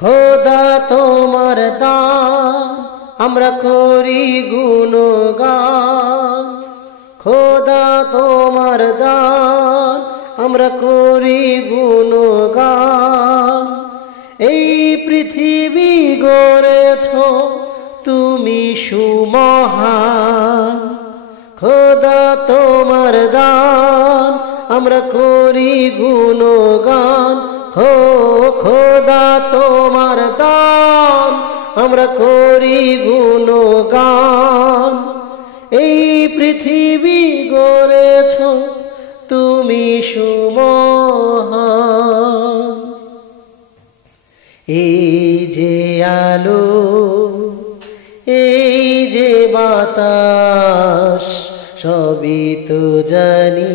খোদা তোমার দান আমরা করি গুণগান, খোদা তোমার দান আমরা করি গুণগান। এই পৃথিবী গড়েছ তুমি সুমহান, খোদা তোমার দান আমরা করি গুণগান। খোদা তোমার দান আমরা করি গুণগান। এই পৃথিবী গড়েছ তুমি সুমহান। এই যে আলো, এই যে বাতাস, সবই তো জানি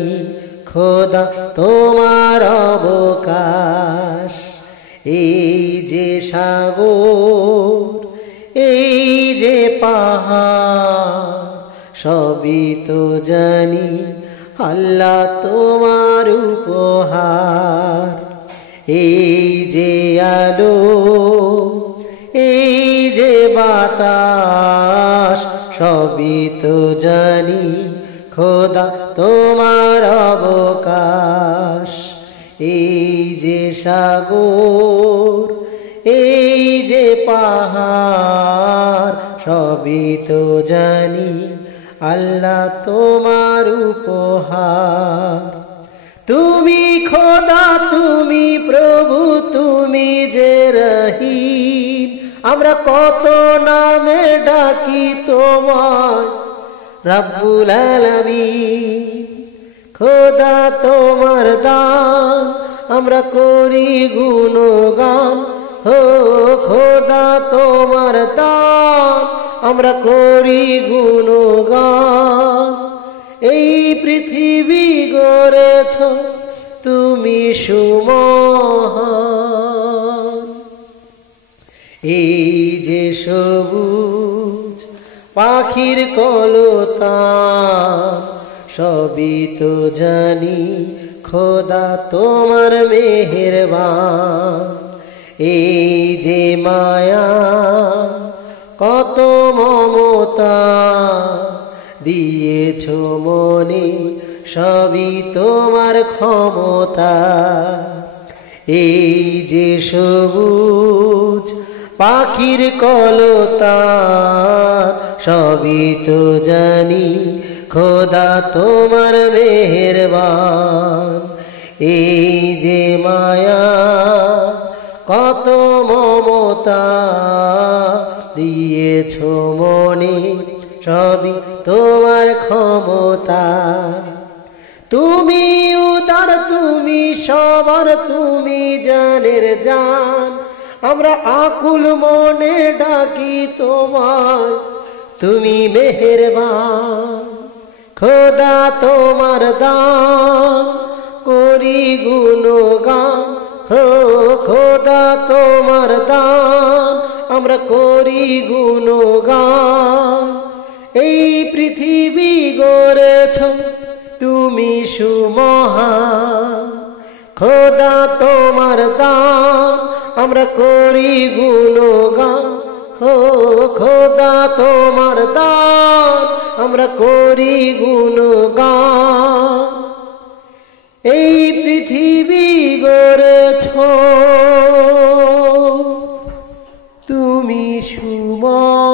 খোদা তোমার অবকাশ। এই যে সাগর, এই যে পাহাড়, সবই তো জানি আল্লাহ তোমার উপহার। এই যে আলো, এই যে বাতাস, সবই তো জানি খোদা তোমার অবকাশ। এই যে সাগর, এই যে পাহাড়, সবই তো জানি আল্লাহ তোমার উপহার। তুমি খোদা, তুমি প্রভু, তুমি যে রহিম, আমরা কত নামে ডাকি তোমায় রব্বুল আলামিন। খোদা তোমার দান আমরা করি গুণগান, খোদা তোমার দান আমরা করি গুণগান। এই পৃথিবী গড়েছ তুমি সুমহান। এই যে সবুজ পাখির কলতান, সবই তো জানি খোদা তোমার মেহেরবান। এই যে মায়া, কত মমতা দিয়েছ মনে, সবই তোমার ক্ষমতা। এই যে সবুজ পাখির কলতান, সবই তো জানি খোদা তোমার মেহেরবান। এই যে মায়া, কত মমতা দিয়েছ মনে, সবই তোমার ক্ষমতা। তুমি উদার, তুমি সবার, তুমি জানের জান, আমরা আকুল মনে ডাকি তোমায়, তুমি মেহেরবান। খোদা তোমার দান করি গুণগান, খোদা তোমার দান আমরা করি গুণগান। এই পৃথিবী গড়েছ তুমি সুমহান, খোদা তোমার দান আমরা করি গুণগান। খোদা তোমার দান আমরা করি গুণগান। এই পৃথিবী গড়েছ তুমি সুমহান।